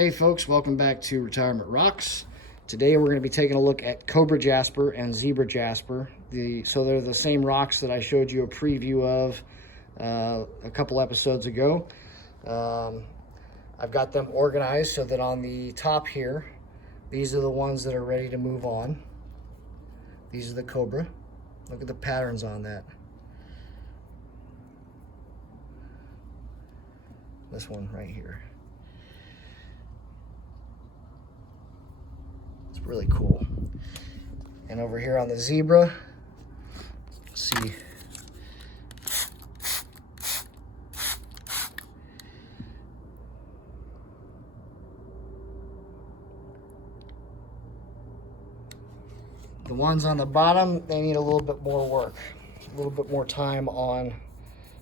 Hey folks, welcome back to Retirement Rocks. Today we're going to be taking a look at Cobra Jasper and Zebra Jasper. So they're the same rocks that I showed you a preview of a couple episodes ago. I've got them organized so that on the top here, these are the ones that are ready to move on. These are the Cobra. Look at the patterns on that. This one right here. It's really cool. And over here on the Zebra, see, the ones on the bottom, they need a little bit more work, a little bit more time on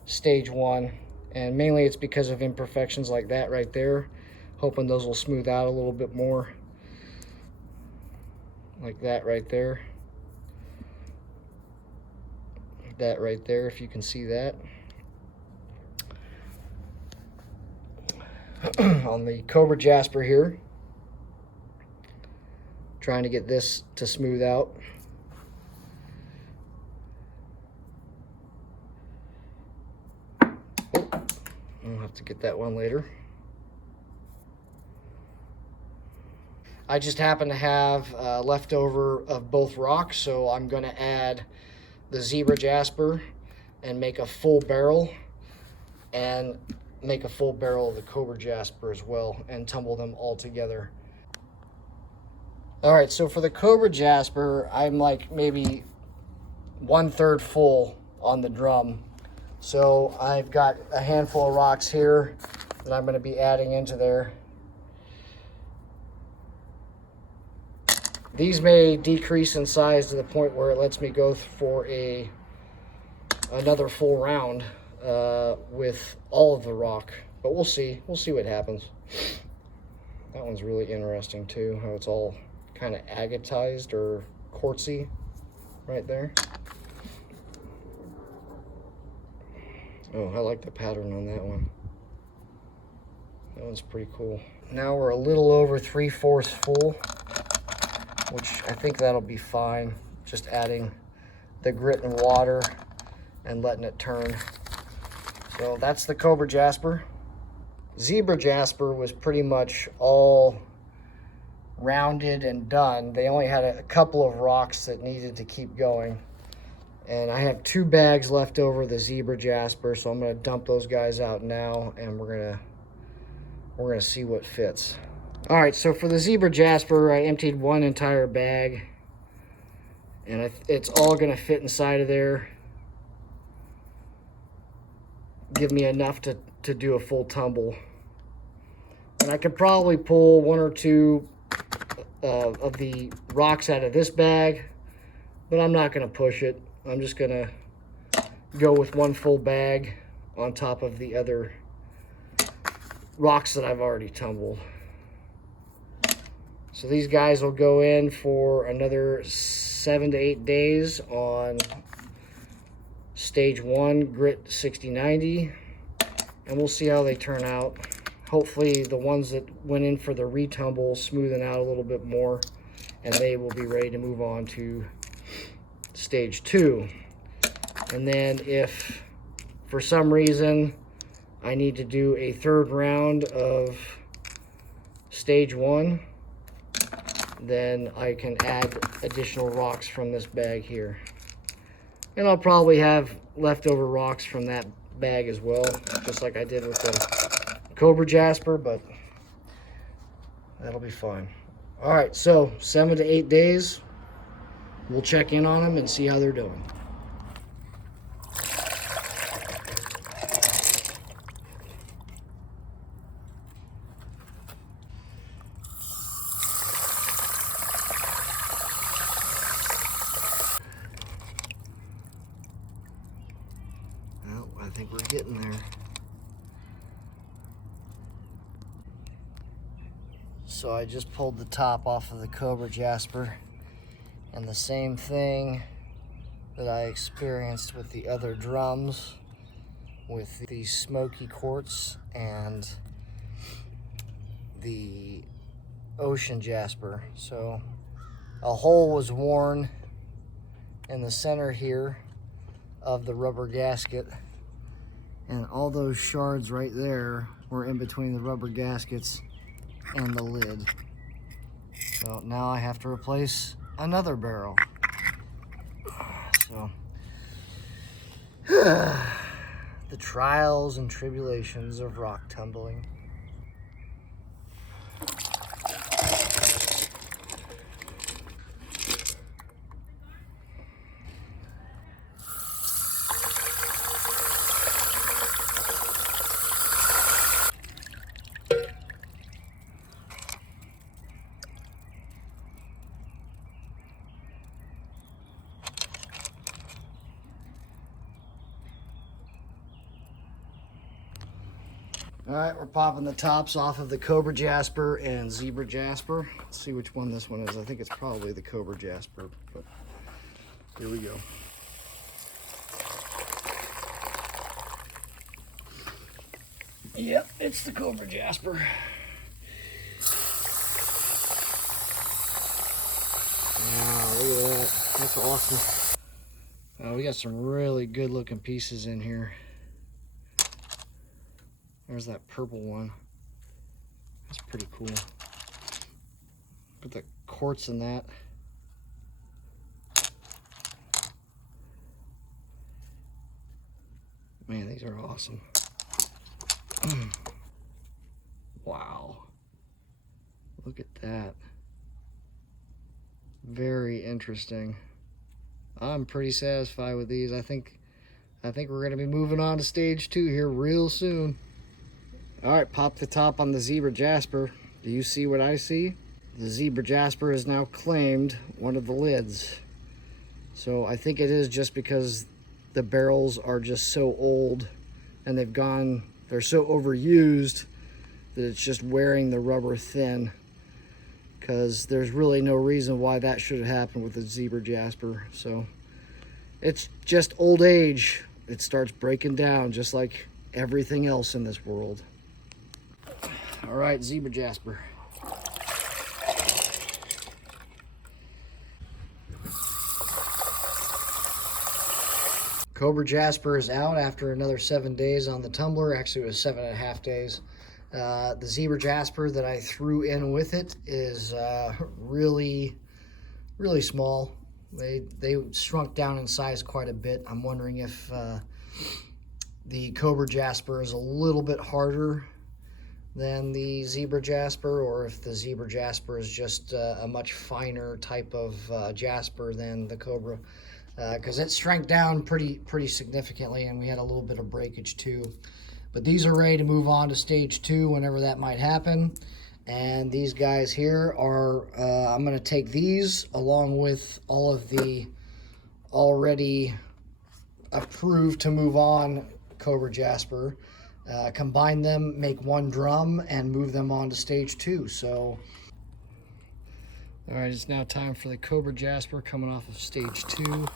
stage one. And mainly it's because of imperfections like that right there. Hoping those will smooth out a little bit more. Like that right there. That right there, if you can see that. On the Cobra Jasper here, trying to get this to smooth out. I'll have to get that one later. I just happen to have leftover of both rocks, so I'm going to add the Zebra Jasper and make a full barrel, and make a full barrel of the Cobra Jasper as well, and tumble them all together. All right, so for the Cobra Jasper, I'm like maybe 1/3 full on the drum. So I've got a handful of rocks here that I'm going to be adding into there. These may decrease in size to the point where it lets me go for another full round with all of the rock, but we'll see. We'll see what happens. That one's really interesting too, how it's all kind of agatized or quartzy right there. Oh, I like the pattern on that one. That one's pretty cool. Now we're a little over 3/4 full, which I think that'll be fine. Just adding the grit and water and letting it turn. So that's the Cobra Jasper. Zebra Jasper was pretty much all rounded and done. They only had a couple of rocks that needed to keep going. And I have 2 bags left over the Zebra Jasper, so I'm gonna dump those guys out now, and we're gonna see what fits. All right, so for the Zebra Jasper, I emptied 1 entire bag, and it's all gonna fit inside of there. Give me enough to do a full tumble. And I could probably pull 1 or 2 of the rocks out of this bag, but I'm not gonna push it. I'm just gonna go with 1 full bag on top of the other rocks that I've already tumbled. So these guys will go in for another 7 to 8 days on stage 1 grit 60-90, and we'll see how they turn out. Hopefully the ones that went in for the retumble smoothing out a little bit more, and they will be ready to move on to stage 2. And then if for some reason I need to do a 3rd round of stage 1, then I can add additional rocks from this bag here. And I'll probably have leftover rocks from that bag as well, just like I did with the Cobra Jasper, but that'll be fine. All right, so 7 to 8 days. We'll check in on them and see how they're doing. Well, I think we're getting there. So I just pulled the top off of the Cobra Jasper, and the same thing that I experienced with the other drums with the smoky quartz and the ocean jasper. So a hole was worn in the center here of the rubber gasket, and all those shards right there were in between the rubber gaskets and the lid. So now I have to replace another barrel. So the trials and tribulations of rock tumbling. All right, we're popping the tops off of the Cobra Jasper and Zebra Jasper. Let's see which one this one is. I think it's probably the Cobra Jasper, but here we go. Yep, it's the Cobra Jasper. Wow, look at that. That's awesome. We got some really good looking pieces in here. There's that purple one. That's pretty cool. Put the quartz in that. Man, these are awesome. Wow. Look at that. Very interesting. I'm pretty satisfied with these. I think we're gonna be moving on to stage 2 here real soon. All right, pop the top on the Zebra Jasper. Do you see what I see? The Zebra Jasper has now claimed one of the lids. So I think it is just because the barrels are just so old and they're so overused that it's just wearing the rubber thin, because there's really no reason why that should have happened with the Zebra Jasper. So it's just old age. It starts breaking down just like everything else in this world. All right, Zebra Jasper. Cobra Jasper is out after another 7 days on the tumbler. Actually, it was 7.5 days. The Zebra Jasper that I threw in with it is really small. They shrunk down in size quite a bit. I'm wondering if the Cobra Jasper is a little bit harder than the Zebra Jasper, or if the Zebra Jasper is just a much finer type of jasper than the Cobra, because it shrank down pretty significantly, and we had a little bit of breakage too. But these are ready to move on to stage 2 whenever that might happen. And these guys here are, I'm going to take these along with all of the already approved to move on Cobra Jasper, combine them, make one drum, and move them on to stage 2. So, all right, it's now time for the Cobra Jasper coming off of stage 2.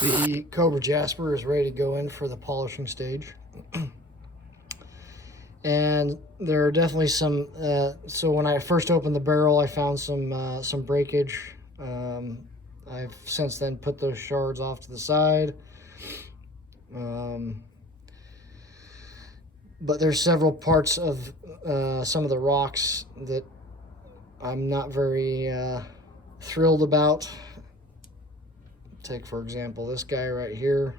The Cobra Jasper is ready to go in for the polishing stage. And there are definitely some, so when I first opened the barrel, I found some breakage. I've since then put those shards off to the side. But there's several parts of some of the rocks that I'm not very thrilled about. Take, for example, this guy right here.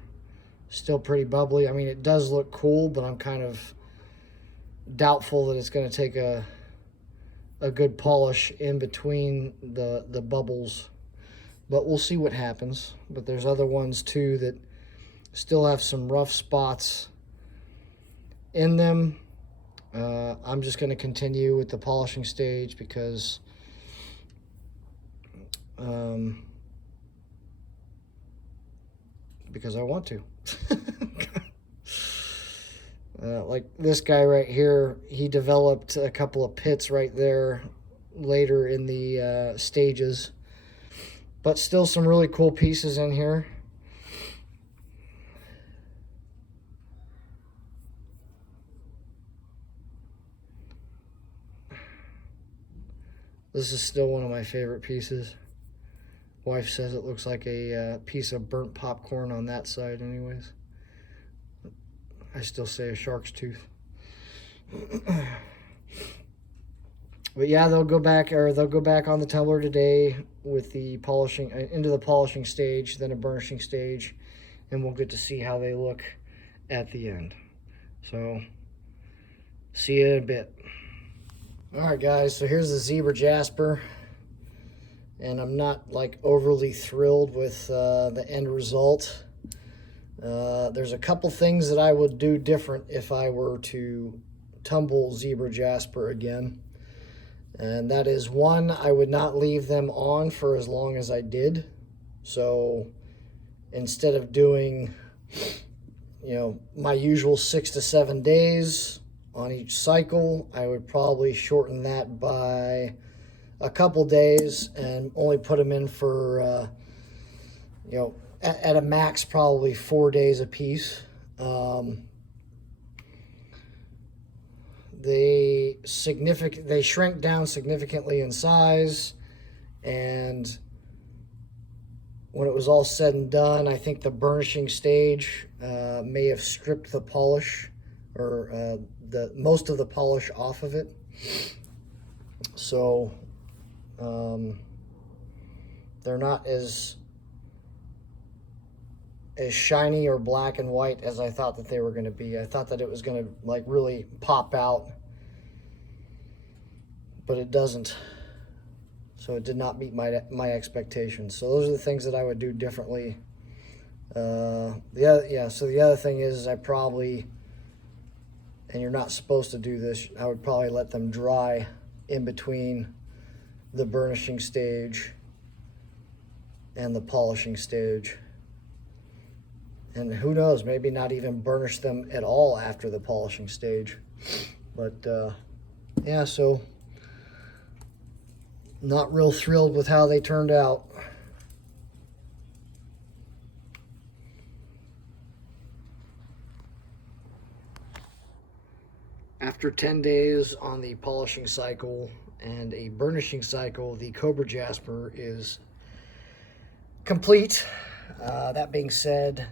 Still pretty bubbly. I mean, it does look cool, but I'm kind of doubtful that it's going to take a good polish in between the bubbles. But we'll see what happens. But there's other ones too that still have some rough spots in them. I'm just going to continue with the polishing stage because I want to. Like this guy right here, he developed a couple of pits right there later in the stages. But still some really cool pieces in here. This is still one of my favorite pieces. Wife says it looks like a piece of burnt popcorn on that side anyways. I still say a shark's tooth. But yeah, they'll go back on the tumbler today with the polishing, into the polishing stage, then a burnishing stage, and we'll get to see how they look at the end. So, see you in a bit. All right, guys, so here's the Zebra Jasper, and I'm not like overly thrilled with the end result. There's a couple things that I would do different if I were to tumble Zebra Jasper again. And that is, one, I would not leave them on for as long as I did. So instead of doing, you know, my usual 6 to 7 days on each cycle, I would probably shorten that by a couple days and only put them in for, you know, at a max probably 4 days a piece. They shrank down significantly in size, and when it was all said and done, I think the burnishing stage may have stripped the polish, or the most of the polish off of it. So they're not as shiny or black and white as I thought that they were going to be. I thought that it was going to like really pop out, but it doesn't. So it did not meet my expectations. So those are the things that I would do differently. So the other thing is I probably, and you're not supposed to do this, I would probably let them dry in between the burnishing stage and the polishing stage. And who knows, maybe not even burnish them at all after the polishing stage. But yeah, so not real thrilled with how they turned out. After 10 days on the polishing cycle and a burnishing cycle, the Cobra Jasper is complete. That being said,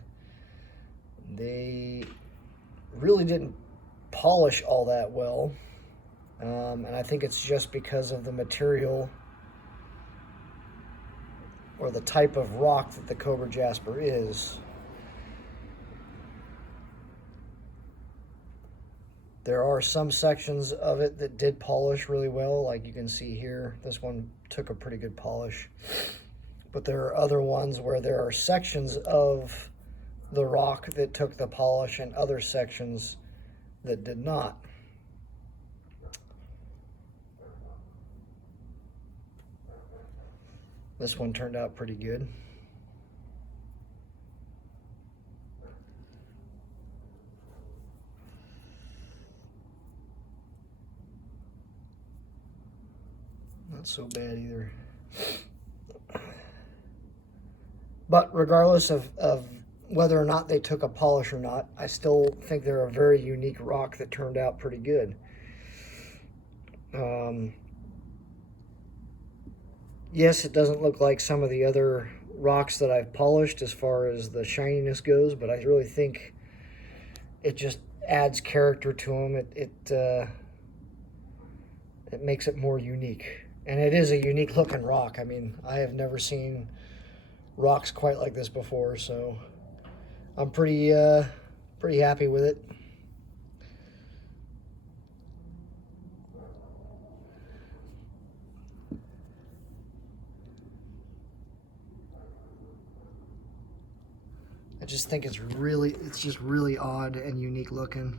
they really didn't polish all that well, and I think it's just because of the material or the type of rock that the Cobra Jasper is. There are some sections of it that did polish really well, like you can see here. This one took a pretty good polish, but there are other ones where there are sections of the rock that took the polish and other sections that did not. This one turned out pretty good. Not so bad either. But regardless of whether or not they took a polish or not, I still think they're a very unique rock that turned out pretty good. Yes, it doesn't look like some of the other rocks that I've polished as far as the shininess goes, but I really think it just adds character to them. It makes it more unique. And it is a unique looking rock. I mean, I have never seen rocks quite like this before, so I'm pretty happy with it. I just think it's just really odd and unique looking.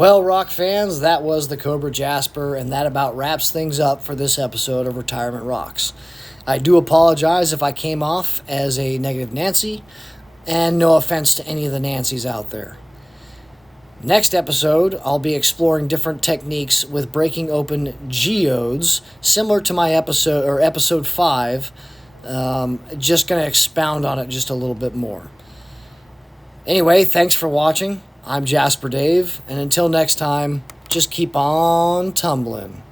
Well, rock fans, that was the Cobra Jasper, and that about wraps things up for this episode of Retirement Rocks. I do apologize if I came off as a negative Nancy, and no offense to any of the Nancys out there. Next episode, I'll be exploring different techniques with breaking open geodes, similar to my episode 5. Just going to expound on it just a little bit more. Anyway, thanks for watching. I'm Jasper Dave, and until next time, just keep on tumbling.